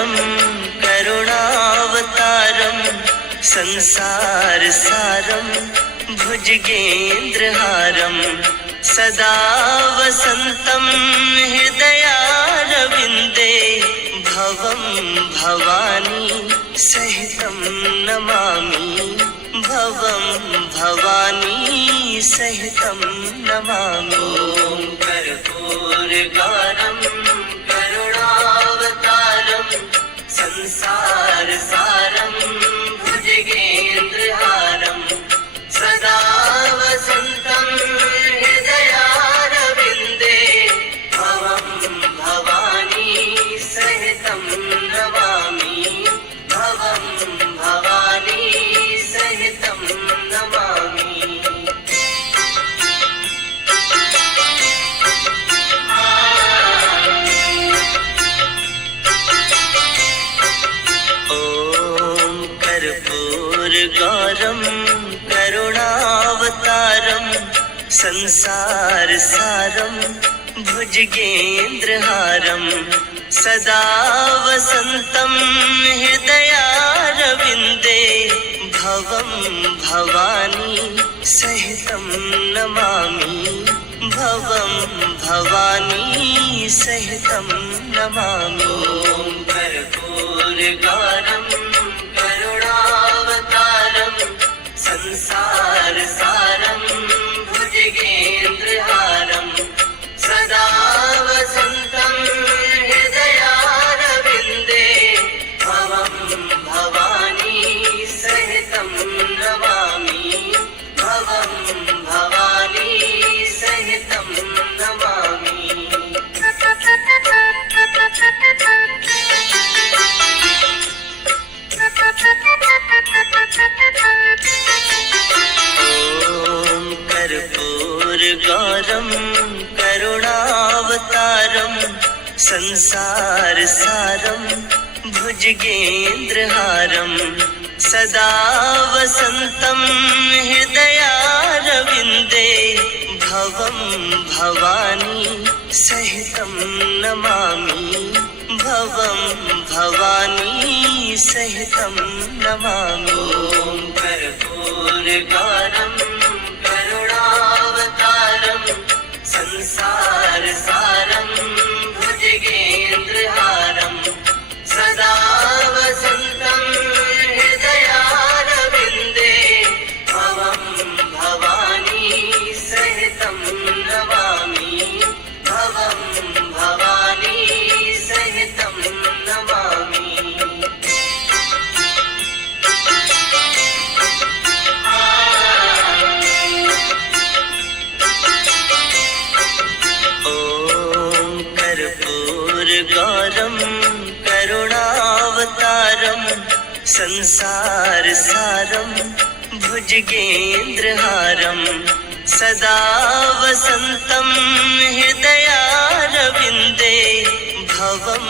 करुणावतारम करुणावतारम संसारसारम भुजगेन्द्रहारम सदा वसन्तं हृदयारविन्दे भवं भवानी सहितं नमामि भवं भवानी सहितं नमामि। ॐ कर्पूरगारं करुणावतारं संसारसारं भुजगेन्द्रहारं सदा वसन्तं हृदयारविन्दे भवं भवानी सहितं नमामि भवं भवानी सहितं नमामि। ॐ कर्पूरगारं करुणावतारं संसारसारं भुजगेन्द्रहारं सदा वसन्तं हृदयारविन्दे भवं भवानी सहितं नमामि भवं भवानी सहितं नमामि। ॐ कर्पूरगारं करुणावतारं संसारसारं भुजगेन्द्रहारं सदा वसन्तं हृदयारविन्दे भवं भवानी सहितं नमामि भवं भवानी सहितं नमामि। ॐ कर्पूरगारं करुणावतारं संसारसारं भुजगेन्द्रहारं सदा वसन्तं हृदयारविन्दे भवं भवानी सहितं नमामि भवं भवानी सहितं नमामि। ॐ कर्पूरगारं करुणावतारं संसारसारं भुजगेन्द्रहारं सदा वसन्तं हृदयारविन्दे भवं भवानी सहितं नमामि भवं भवानी सहितं नमामि। ॐ कर्पूरगारं करुणावतारं संसारसारं भुजगेन्द्रहारं सदा वसन्तं हृदयारविन्दे भवं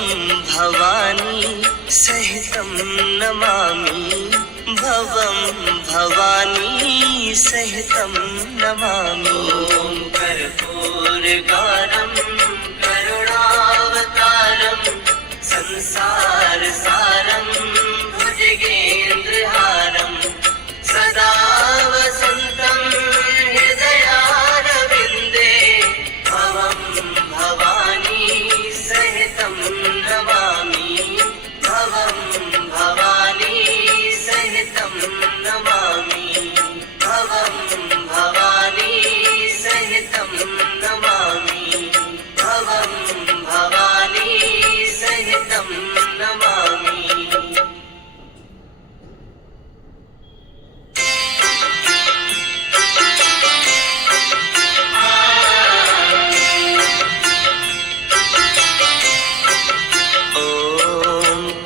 भवानी सहितं नमामि भवं भवानी सहितं नमामि। ॐ कर्पूरगारं करुणावतारं संसारसारं भुजगेन्द्रहारं सदा वसन्तं हृदयारविन्दे भवं भवानी सहितं नमामि भवं भवानी सहितं नमामि भवं भवानी सहितं नमामि भवं भवानी सहितं नमामि। ॐ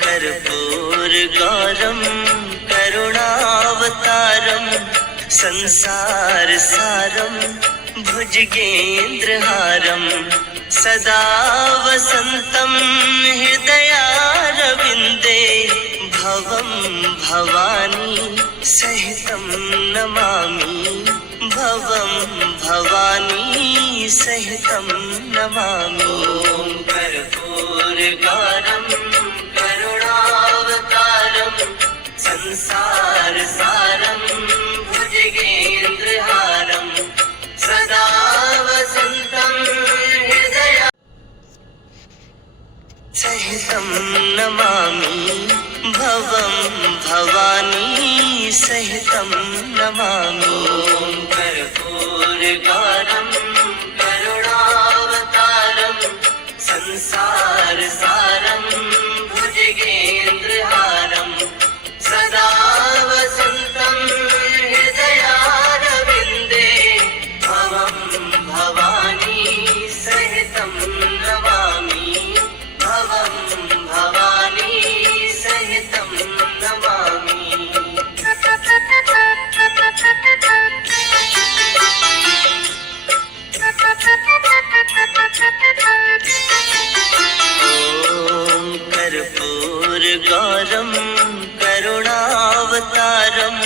कर्पूरगारं करुणावतारं संसारसारं भुजगेन्द्रहारं सदा वसन्तं हृदयारविन्दे भवं भवानी सहितं नमामि भवं भवानी सहितं नमामि। ॐ कर्पूरगारं करुणावतारं सहितं नमामि भवं भवानी सहितं नमामि। ॐ कर्पूरगौरं करुणावतारं संसारसारं भुजगेन्द्रहारं सदा वसन्तं हृदयारविन्दे भवं भवानी सहितं नमामि भवं भवानी सहितं नमामि। ॐ कर्पूरगौरं करुणावतारं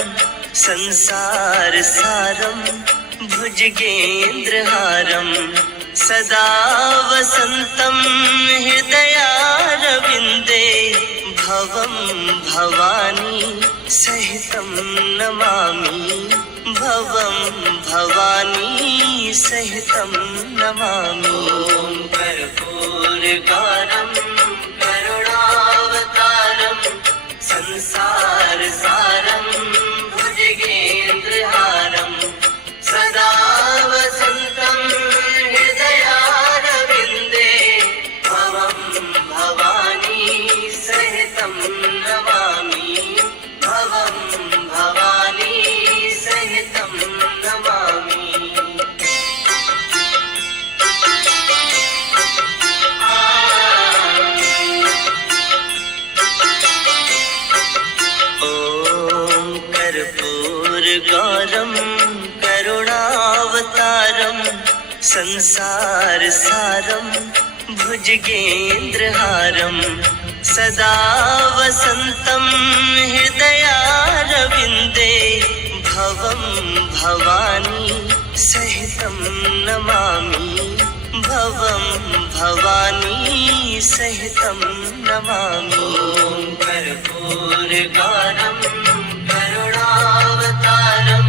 संसारसारं भुजगेन्द्रहारं सदा वसन्तं हृदयारविन्दे भवं भवानी सहितं नमामि भवं भवानी सहितं नमामि। ॐ कर्पूरगौरं करुणावतारं संसारसारं भुजगेन्द्रहारं सदा वसन्तं हृदयारविन्दे भवं भवानी सहितं नमामि भवं भवानी सहितं नमामि। ॐ कर्पूरगौरं करुणावतारं संसारसारं भुजगेन्द्रहारं सदा वसन्तं हृदयारविन्दे भवं भवानी सहितं नमामि भवं भवानी सहितं नमामि। ॐ कर्पूरगौरं करुणावतारं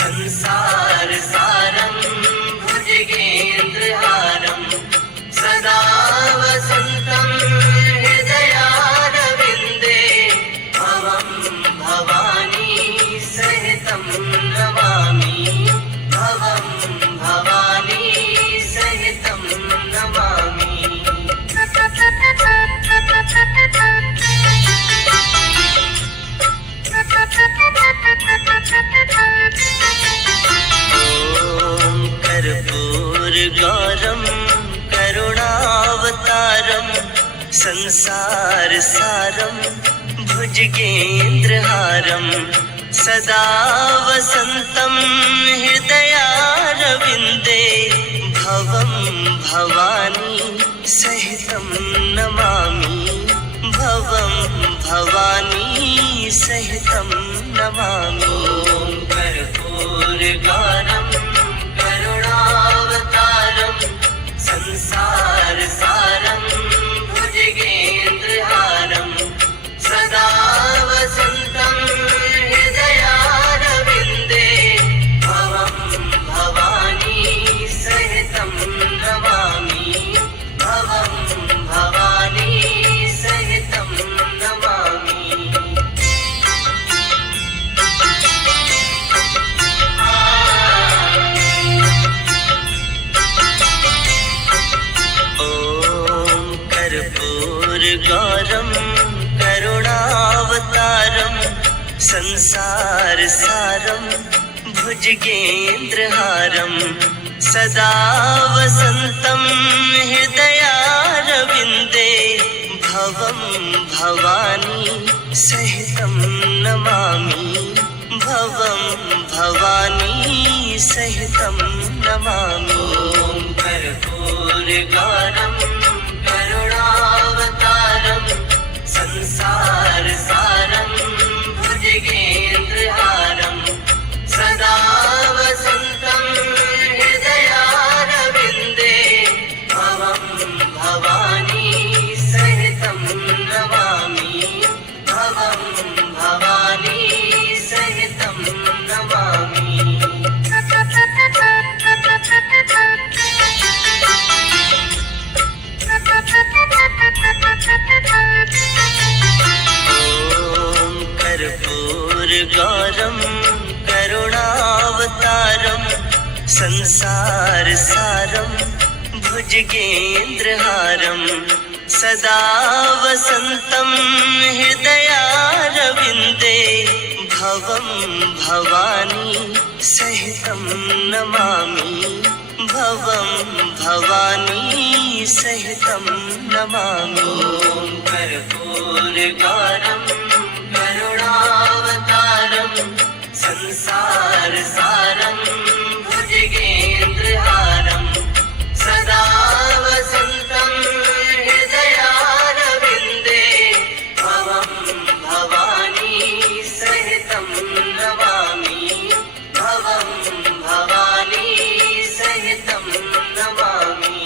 संसारसारं भुजगेन्द्रहारं सदा वसन्तं हृदयारविन्दे भवं भवानी सहितं नमामि भवं भवानी सहितं नमामि। ॐ कर्पूरगौरं करुणावतारं संसारसारं भुजगेन्द्रहारं सदा वसन्तं हृदयारविन्दे भवं भवानी सहितं नमामि भवं भवानी सहितं नमामि। ॐ कर्पूरगौरं करुणावतारं संसारसारं भुजगेन्द्रहारं सदा वसन्तं हृदयारविन्दे भवं भवानी सहितं नमामि भवं भवानी सहितं नमामि। ॐ कर्पूरगौरं करुणावतारं संसारसारं भुजगेन्द्रहारं सदा वसन्तं हृदयारविन्दे भवं भवानी सहितं नमामि भवं भवानी सहितं नमामि। ॐ कर्पूरगौरं करुणावतारं संसारसारं भुजगेन्द्रहारं सदा वसन्तं हृदयारविन्दे भवं भवानी सहितं नमामि भवं भवानी सहितं नमामि। भुजगेन्द्रहारं सदा वसन्तं हृदयारविन्दे भवं भवानी सहितं नमामि भवं भवानी सहितं नमामि। ॐ कर्पूरगारं करुणावतारं संसारसारं भुजगेन्द्रहारं सदा वसन्तं हृदयारविन्दे भवं भवानी सहितं नमामि भवं भवानी सहितं नमामि।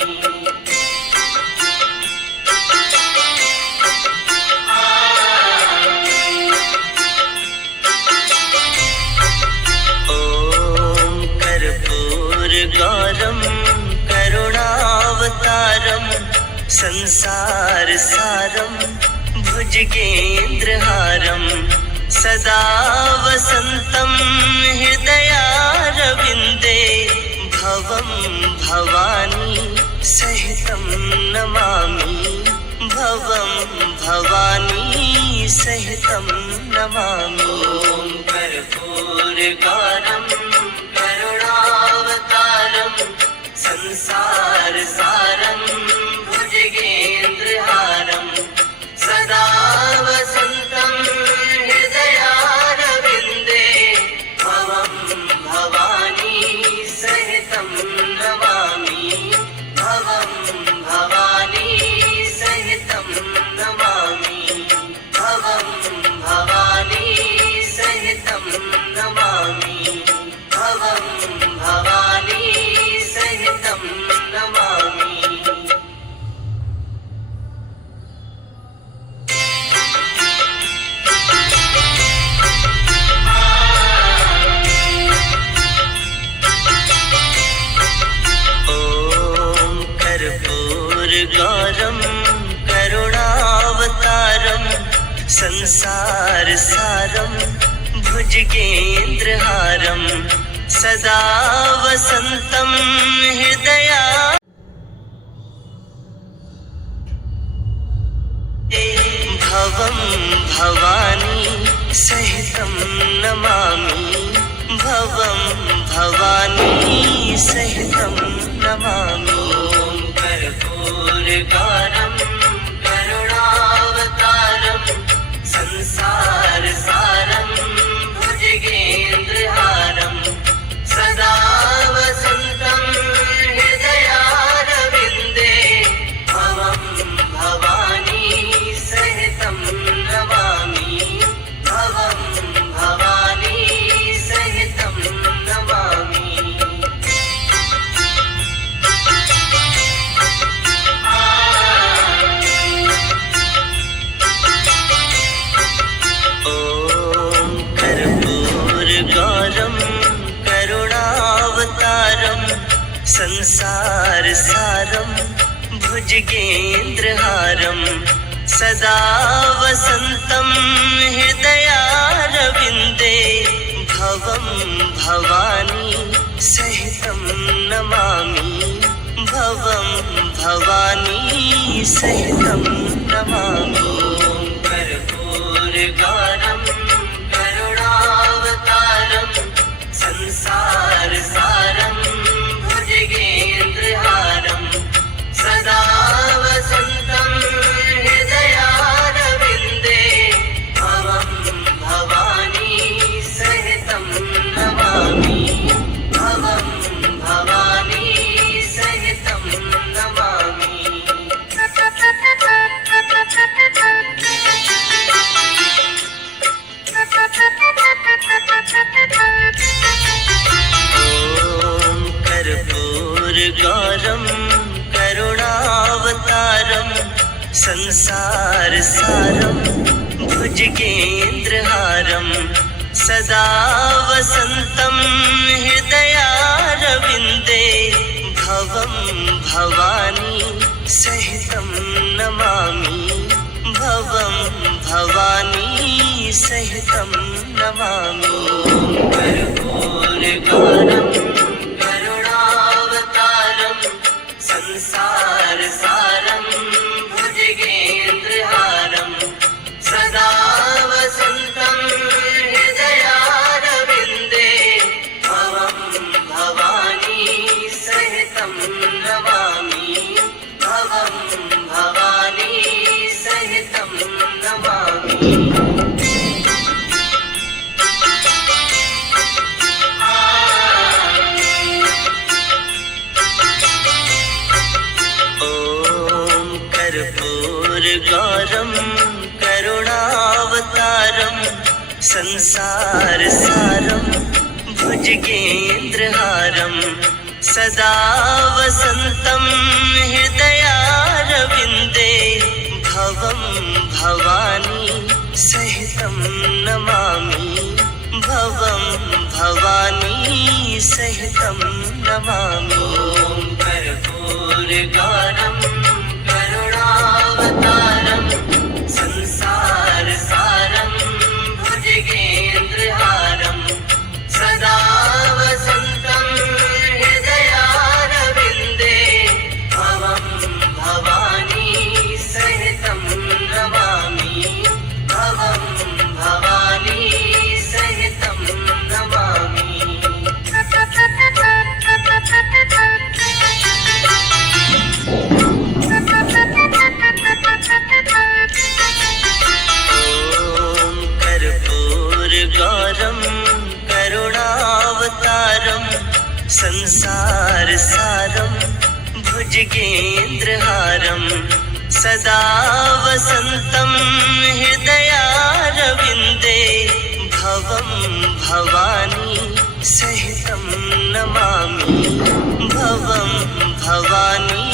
गौरं करुणावतारं संसारसारं भुजगेन्द्रहारं सदा वसन्तं हृदयारविन्दे भवं भवानी सहितं नमामि भवं भवानी सहितं नमामि। ॐ कर्पूरगारं करुणावतारं संसारसारं भुजगेन्द्रहारं सदा वसन्तं हृदयारविन्दे भवं भवानी सहितं नमामि भवं भवानी सहितं नमामि भवं भवानी सहितं नमामि भवं भवानी सहितं नमामि। ॐ कर्पूरगारं करुणावतारं संसारसारं भुजगेन्द्रहारं सदा वसन्तं हृदया भवं भवानी सहितं नमामि भवं भवानी सहितं नमामि। ॐ कर्पूरगारं करुणावतारं संसारसारं भुजगेन्द्रहारं सदा वसन्तं हृदयारविन्दे भवं भवानी सहितं नमामि भवं भवानी सहितं नमामि। ॐ कर्पूरगारं करुणावतारं संसारसारं भुजगेन्द्रहारं सदा वसन्तं हृदयारविन्दे भवं भवानी सहितं नमामि भवं भवानी सहितं नमामि। ॐ कर्पूरगारं करुणावतारं संसारसारं भुजगेन्द्रहारं सदा वसन्तं हृदयारविन्दे भवं भवानी सहितं नमामि भवं भवानी सहितं नमामि। ॐ कर्पूरगारं करुणावतारं संसारसारं भुजगेन्द्रहारं सदा वसन्तं हृदयारविन्दे भवं भवानी सहितं नमामि भवं भवानी सहितं नमामि। कर्पूरगारं करुणावतारं संसार कर्पूरगौरं करुणावतारं संसारसारं भुजगेन्द्रहारं सदा वसन्तं हृदयारविन्दे भवं भवानी सहितं नमामि भवं भवानी सहितं नमामि। ॐ कर्पूरगौरं करुणावतारं संसारसारं भुजगेन्द्रहारं सदा वसन्तं हृदयारविन्दे भवं भवानी सहितं नमामि भवं भवानी सहितं नमामि। ॐ कर्पूरगौरं करुणावतारं संसारसारं भुजगेन्द्रहारं सदा वसन्तं हृदयारविन्दे भवं भवानी सहितं नमामि भवं भवानी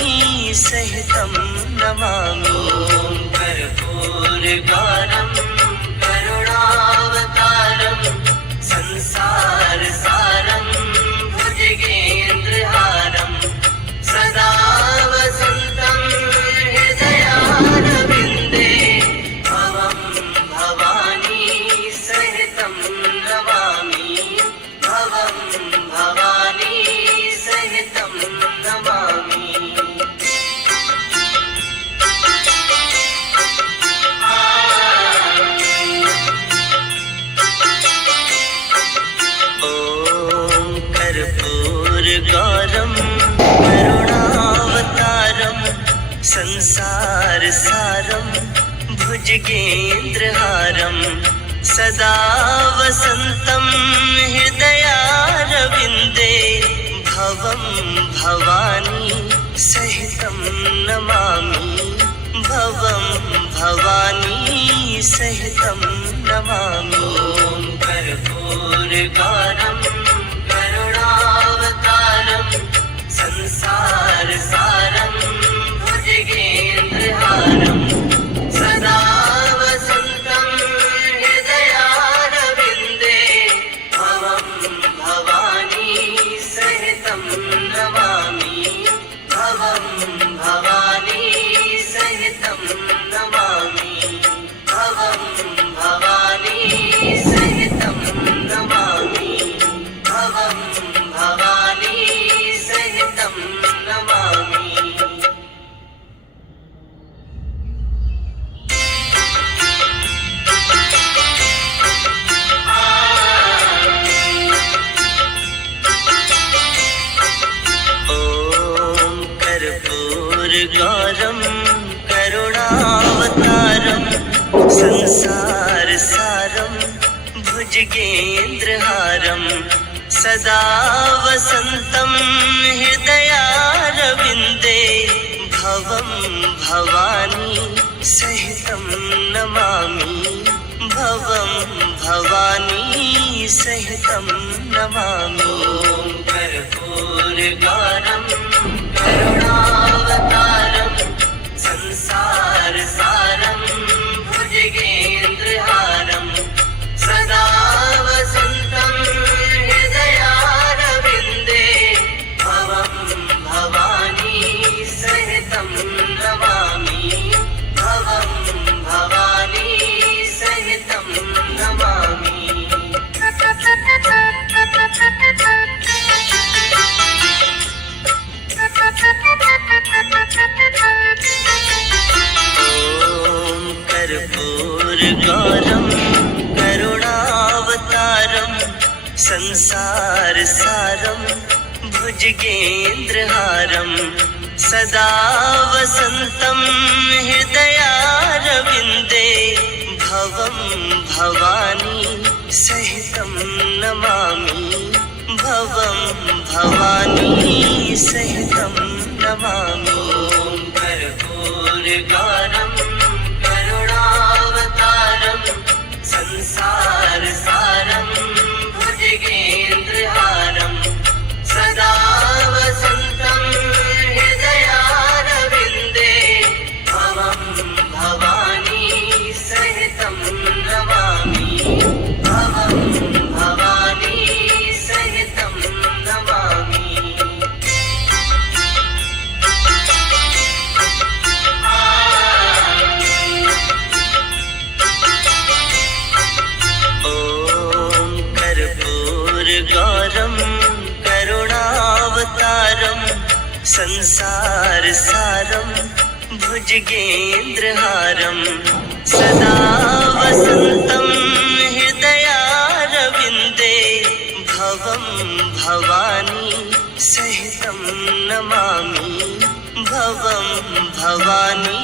सहितं नमामि। ॐ कर्पूरगौरं करुणावतारं संसारसारं भुजगेन्द्रहारं सदा वसन्तं हृदयारविन्दे भवं भवानी सहितं नमामि भवं भवानी सहितं नमामि। ॐ कर्पूरगौरं करुणावतारं संसारसारं भुजगेन्द्रहारं सदा वसन्तं हृदयारविन्दे भवं भवानी सहितं नमामि भवं भवानी सहितं नमामि। ॐ कर्पूरगौरं करुणावतारं संसारसारं भुजगेन्द्रहारं सदा वसन्तं हृदयारविन्दे भवं भवानी सहितं नमामि भवं भवानी सहितं नमामि भवं भवानी सहितं नमामि भवं भवानी सहितं नमामि। ॐ कर्पूरगौरं करुणावतारं संसारसारं भुजगेन्द्रहारं सदा वसन्तं हृदयारविन्दे भवं भवानी सहितं नमामि भवं भवानी सहितं नमामि। ॐ कर्पूरगौरं करुणावतारं संसारसारं भुजगेन्द्रहारं सदा वसन्तं हृदयारविन्दे भवं भवानी सहितं नमामि भवं भवानी सहितं नमामि। ॐ कर्पूरगौरं करुणावतारं संसारसारं भुजगेन्द्रहारं सदा वसन्तं हृदयारविन्दे भवं भवानी सहितं नमामि भवं भवानी सहितं नमामि। ॐ कर्पूर कर्पूरगौरं करुणावतारं संसारसारं भुजगेन्द्रहारं सदा वसन्तं हृदयारविन्दे भवं भवानी सहितं नमामि भवं भवानी सहितं नमामि। कर्पूरगौरं करुणावतारं संसारसारं भुजगेन्द्रहारं सदा वसन्तं हृदयारविन्दे भवं भवानी सहितं नमामि भवं भवानी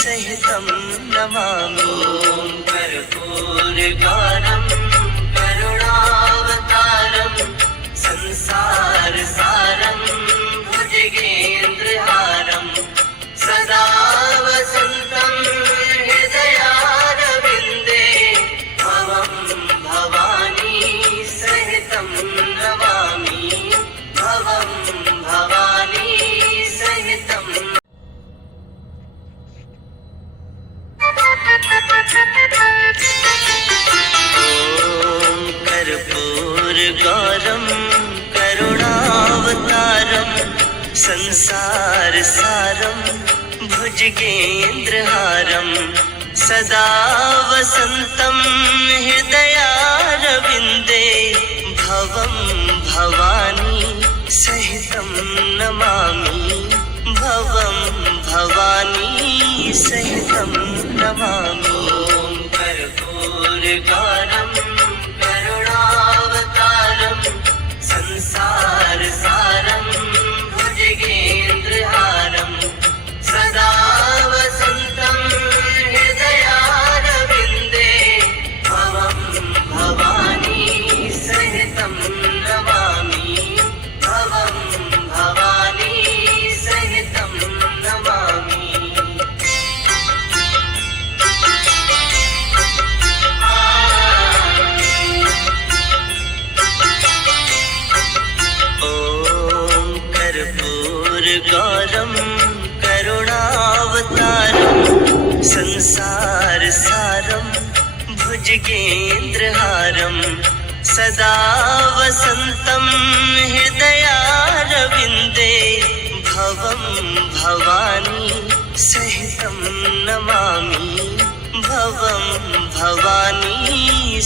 सहितं नमामि। कर्पूरगौरं करुणावतारं संसारसारं भुजगेन्द्रहारं सदा वसन्तं हृदयारविन्दे भवं भवानी सहितं नमामि भवं भवानी सहितं। कर्पूरगौरं करुणावतारं संसारसारं भुजगेन्द्रहारं सदा वसन्तं हृदयारविन्दे भवं भवानी सहितं नमामि भवं भवानी सहितं नमामि। कर्पूरगौरं करुणावतारं संसारसारं भुजगेन्द्रहारं सदा वसन्तं हृदयारविन्दे भवं भवानी सहितं नमामि भवं भवानी सहितं नमामि। कर्पूरगौरं करुणावतारं संसारसारं भुजगेन्द्रहारं सदा वसन्तं हृदयारविन्दे भवं भवानी सहितं नमामि भवं भवानी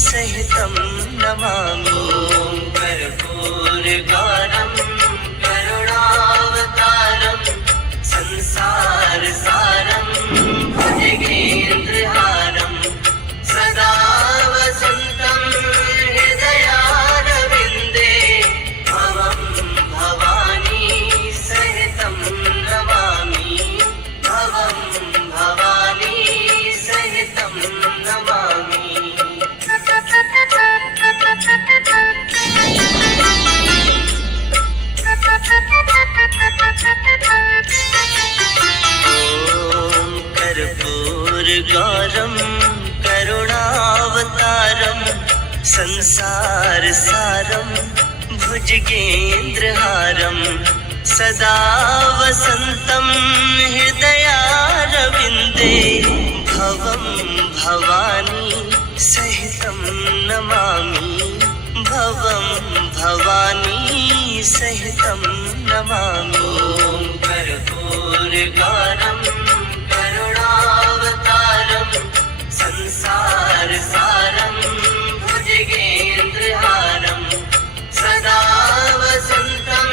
सहितं नमामि। कर्पूरगौरं करुणावतारं संसारसारं भुजगेन्द्रहारं सदा वसन्तं हृदयारविन्दे भवं भवानी सहितं नमामि भवं भवानी सहितं नमामि। कर्पूरगौरं करुणावतारं संसारसारं भुजगेन्द्रहारं सदा वसन्तं हृदयारविन्दे भवं भवानी सहितं नमामि भवं भवानी सहितं नमामि। कर्पूरगौरं करुणावतारं संसारसारं भुजगेन्द्रहारं सदा वसन्तं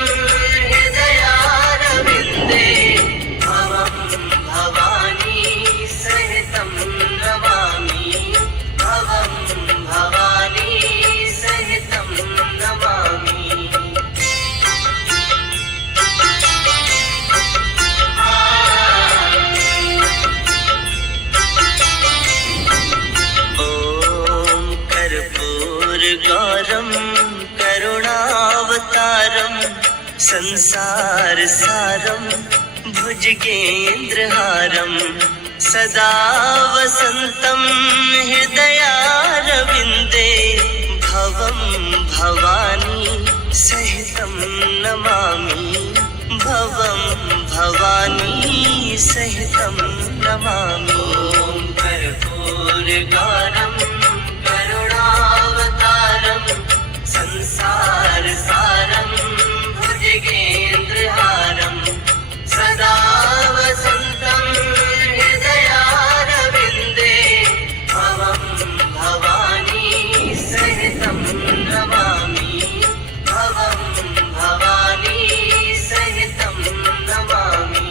हृदयारविन्दे भवं भवानी सहितं नमामि भवं भवानी सहितं नमामि। कर्पूरगौरं करुणावतारं संसारसारं भुजगेन्द्रहारं सदा वसन्तं हृदयारविन्दे भवं भवानी सहितं नमामि भवं भवानी सहितं नमामि। ॐ कर्पूरगारं करुणावतारं संसारसारं भुजगेन्द्रहारं सदा वसन्तं हृदयारविन्दे भवं भवानी सहितं नमामि भवं भवानी सहितं नमामि।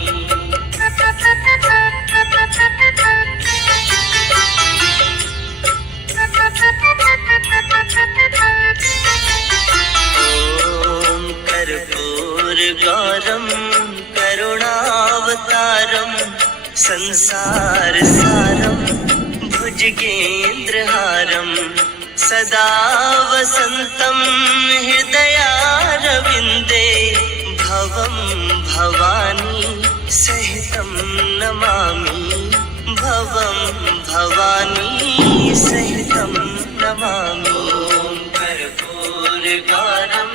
ॐ कर्पूरगारं करुणावतारं संसारसारं भुजगेन्द्रहारं सदा वसन्तं हृदयारविन्दे भवं भवानी सहितं नमामि भवं भवानी सहितं नमामि। ॐ कर्पूरगारं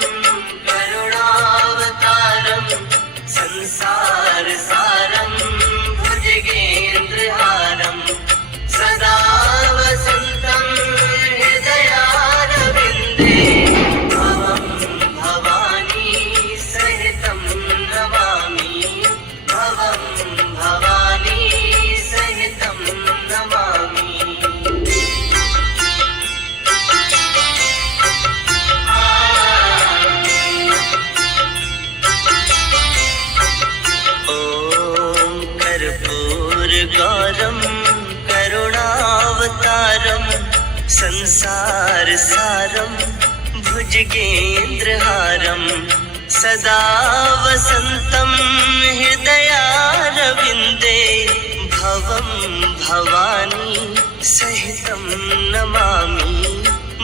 करुणावतारं संसारसारं भुजगेन्द्रहारं सदा वसन्तं हृदयारविन्दे भवं भवानी सहितं नमामि भवं भवानी सहितं नमामि। ॐ कर्पूरगारं करुणावतारं संसारसारं भुजगेन्द्रहारं सदा वसन्तं हृदयारविन्दे भवं भवानी सहितं नमामि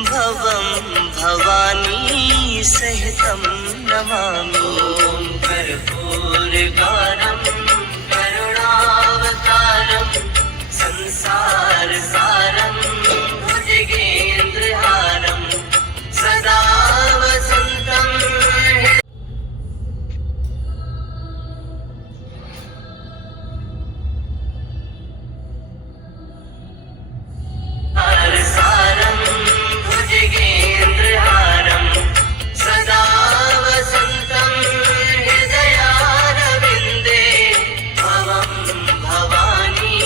भवं भवानी सहितं नमामि। ॐ कर्पूरगारं करुणावतारं संसारसारं भुजगेन्द्रहारं सदा वसन्तं सारं भुजगेन्द्रहारं सदा वसन्तं हृदयारविन्दे भवं भवानी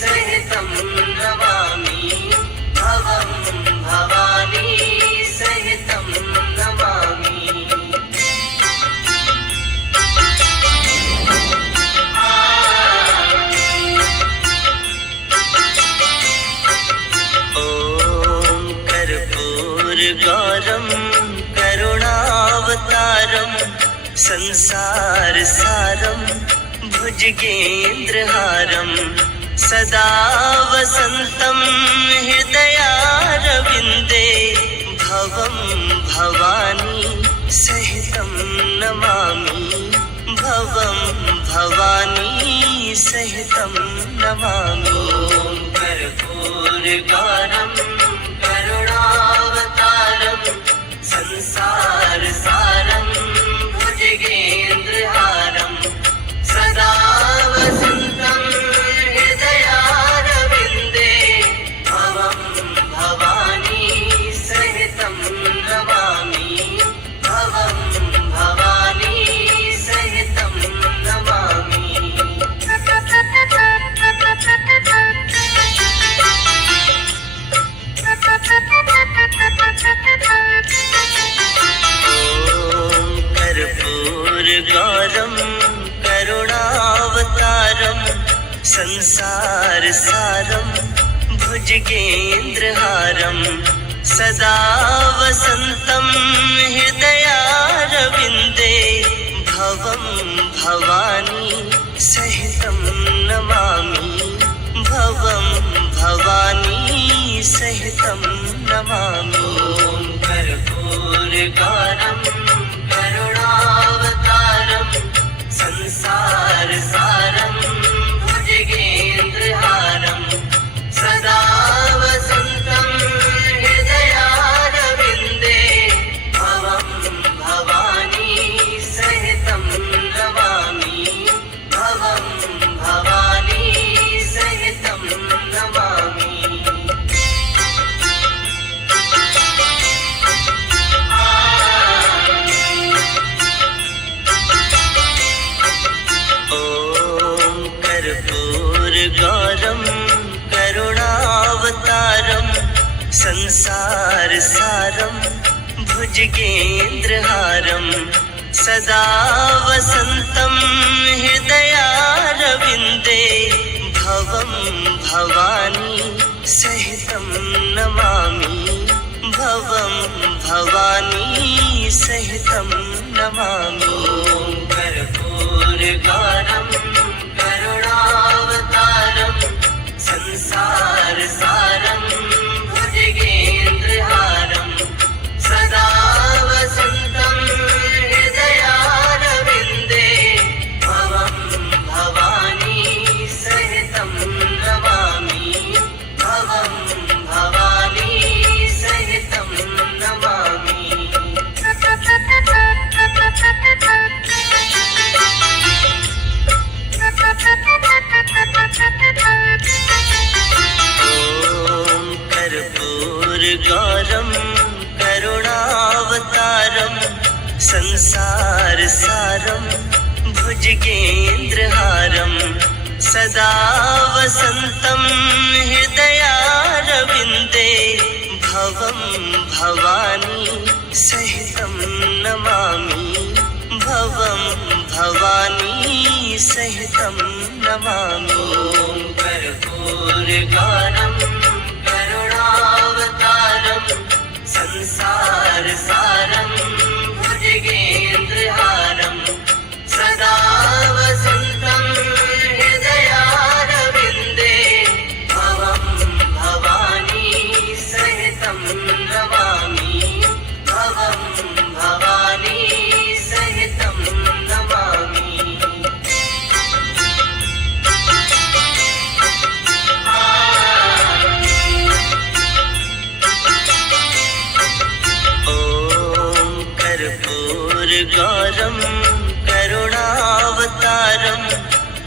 सहितं नमामि भवं भवानी सहितं नमामि। ॐ कर्पूरगारं करुणावतारं संसारसारं भुजगेन्द्रहारं सदा वसन्तं हृदयारविन्दे भवं भवानी सहितं नमामि भवं भवानी सहितं नमामि। ॐ कर्पूरगारं करुणावतारं संसारसारं भुजगेन्द्रहारं सदा वसन्तं हृदयारविन्दे भवं भवानी सहितं नमामि भवं भवानी सहितं नमामि। कर्पूरगारं करुणावतारं संसारसारं भुजगेन्द्रहारं सदा वसन्तं हृदयारविन्दे भवं भवानी सहितं नमामि भवं भवानी सहितं नमामि। ॐ कर्पूरगारं करुणावतारं संसारसारं संसार सारं भुजगेन्द्रहारं सदा वसन्तं हृदयारविन्दे भवं भवानी सहितं नमामि भवं भवानी सहितं नमामि। कर्पूरगारं करुणावतारं संसार सारं भुजगेन्द्रहारं सदा वसन्तं हृदयारविन्दे भवं भवानी सहितं नमामि भवं भवानी सहितं नमामि। कर्पूरगारं करुणावतारं संसार सारं भुजगेन्द्रहारं सदा वसन्तं हृदयारविन्दे भवं भवानी सहितं नमामि भवं भवानी सहितं नमामि। कर्पूरगारं करुणावतारं संसार सारं भुजगेन्द्रहारं सदा वसन्तं हृदयारविन्दे भवं भवानी सहितं नमामि भवं भवानी सहितं नमामि। कर्पूरगारं करुणावतारं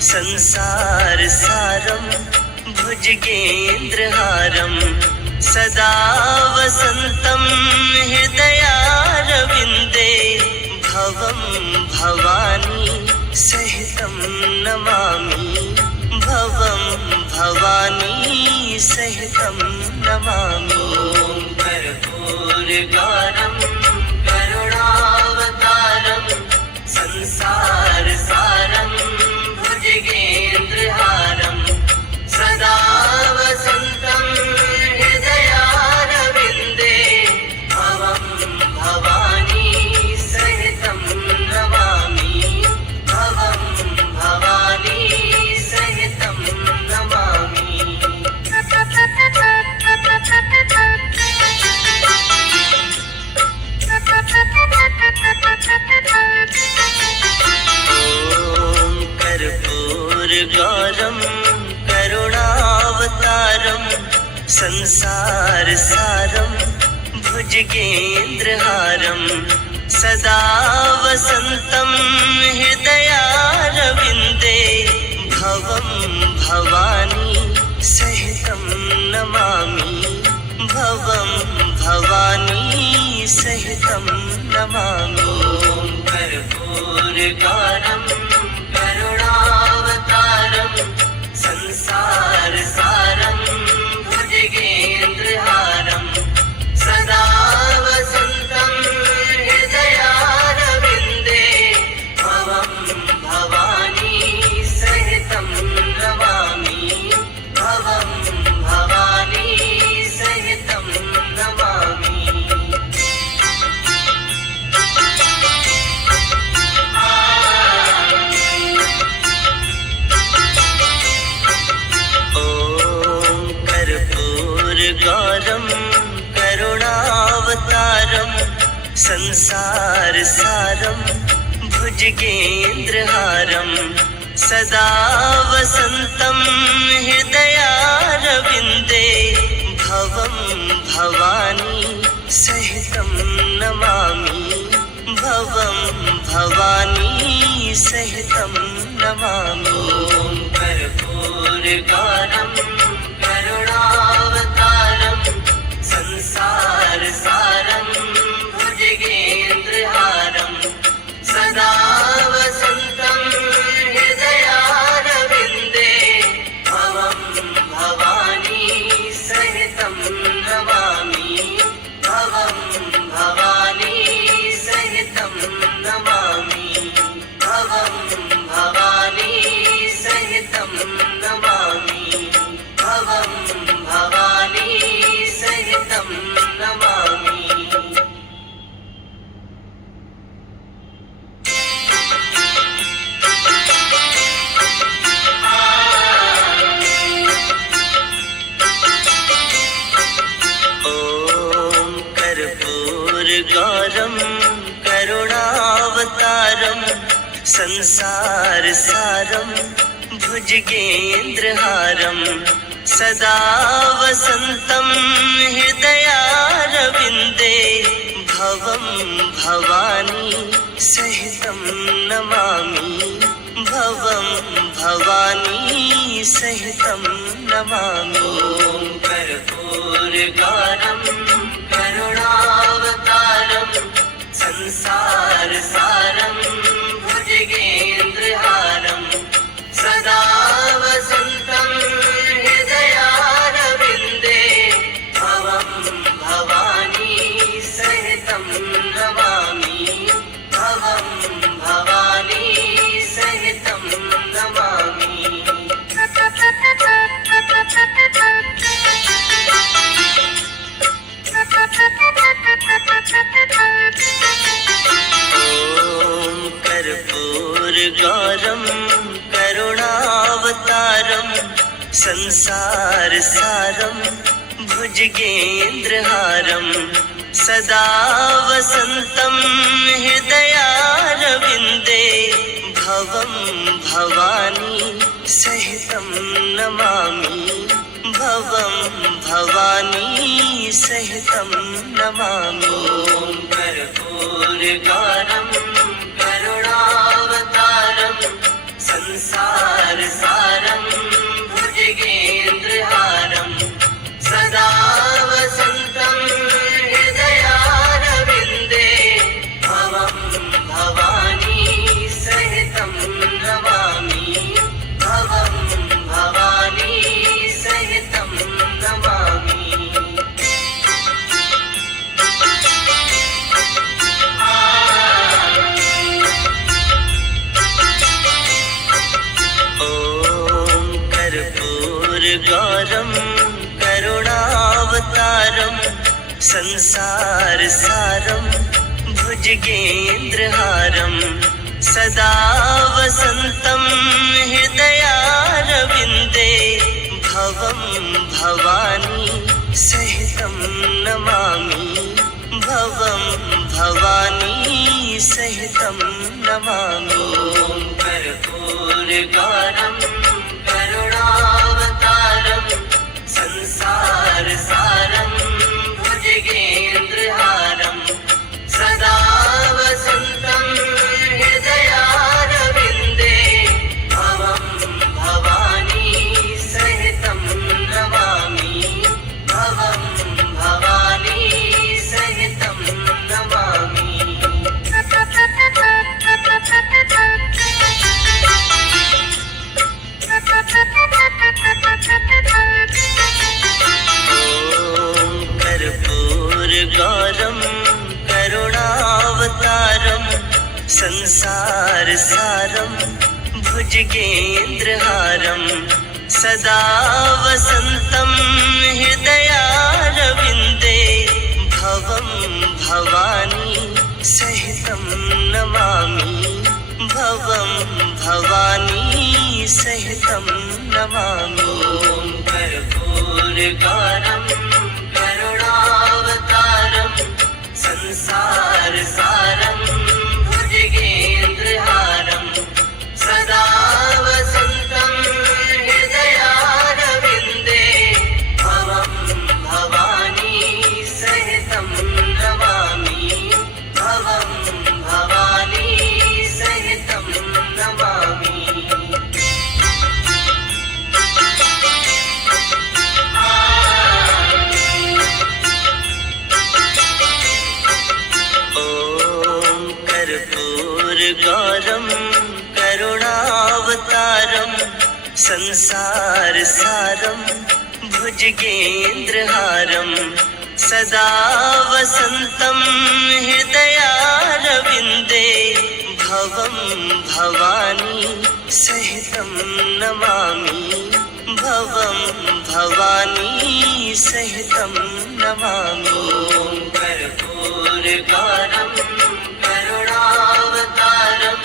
संसार सारं भुजगेन्द्रहारं सदा वसन्तं हृदयारविन्दे भवं भवानी सहितं नमामि भवं भवानी सहितं नमामि। कर्पूरगारं करुणावतारं संसार सारं भुजगेन्द्रहारं सदा वसन्तं हृदयारविन्दे भवं भवानी सहितं नमामि भवं भवानी सहितं नमामि। कर्पूरगारं करुणावतारं संसार सारं भुजगेन्द्रहारं सदा वसन्तं हृदयारविन्दे भवं भवानी सहितं नमामि भवं भवानी सहितं नमामि। कर्पूरगारं करुणावतारं संसार सारं भुजगेन्द्रहारं सदा वसन्तं हृदयारविन्दे भवं भवानी सहितं नमामि भवं भवानी सहितं नमामि। कर्पूरगारं करुणावतारं संसार सारं भुजगेन्द्रहारं सदा वसन्तं हृदयारविन्दे भवं भवानी सहितं नमामि भवं भवानी सहितं नमामि। कर्पूरगारं करुणावतारं संसार सारं भुजगेन्द्रहारं सदा वसन्तं हृदयारविन्दे भवं भवानी सहितं नमामि संसार सारं भुजगेन्द्रहारं सदा वसन्तं हृदयारविन्दे भवं भवानी सहितं नमामि भवं भवानी सहितं नमामि। ॐ कर्पूरगारं करुणावतारं संसार सारं भुजगेन्द्रहारं सदा वसन्तं हृदयारविन्दे भवं भवानी सहितं नमामि भवं भवानी सहितं नमामि। ॐ कर्पूरगारं करुणावतारं संसार सारं भुजगेन्द्रहारं सदा वसन्तं हृदयारविन्दे भवं भवानी सहितं नमामि भवं भवानी सहितं नमामि। ॐ कर्पूरगारं करुणावतारं संसार सारं भुजगेन्द्रहारं सदा वसन्तं हृदयारविन्दे भवं भवानी सहितं नमामि भवं भवानी सहितं नमामि। ॐ कर्पूरगारं करुणावतारं संसार सारं भुजगेन्द्रहारं सदा वसन्तं हृदयारविन्दे भवं भवानी सहितं नमामि भवं भवानी सहितं नमामि। ॐ कर्पूरगारं करुणावतारं संसार सारं भुजगेन्द्रहारं सदा वसन्तं हृदयारविन्दे भवं भवानी सहितं नमामि भवं भवानी सहितं नमामि। ॐ कर्पूरगारं करुणावतारं संसार सारं भुजगेन्द्रहारं सदा वसन्तं हृदयारविन्दे भवं भवानी सहितं नमामि भवं भवानी सहितं नमामि। ॐ कर्पूरगारं करुणावतारं संसार सारं भुजगेन्द्रहारं सदा वसन्तं हृदयारविन्दे भवं भवानी सहितं नमामि भवं भवानी सहितं नमामि। कर्पूरगारं करुणावतारं संसार सारं भुजगेन्द्रहारं सदा वसन्तं हृदयारविन्दे भवं भवानी सहितं नमामि भवं भवानी सहितं नमामि। ॐ कर्पूरगारं करुणावतारं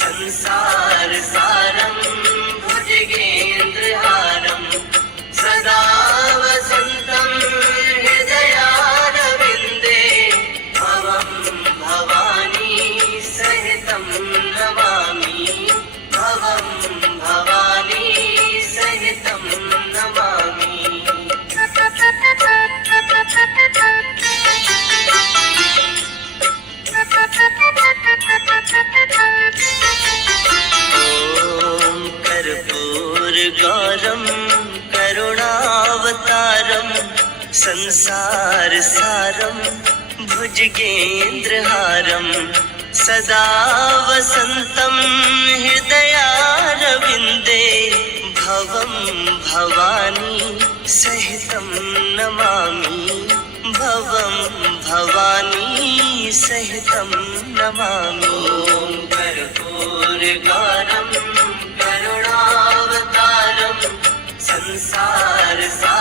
संसार सारं भुजगेन्द्रहारं सदा वसन्तं हृदयारविन्दे भवं भवानी सहितं नमामि संसारसारं भुजगेन्द्रहारं सदा वसन्तं हृदयारविन्दे भवं भवानी सहितं नमामि भवं भवानी सहितं नमामि। ॐ कर्पूरगारं करुणावतारं संसारसारं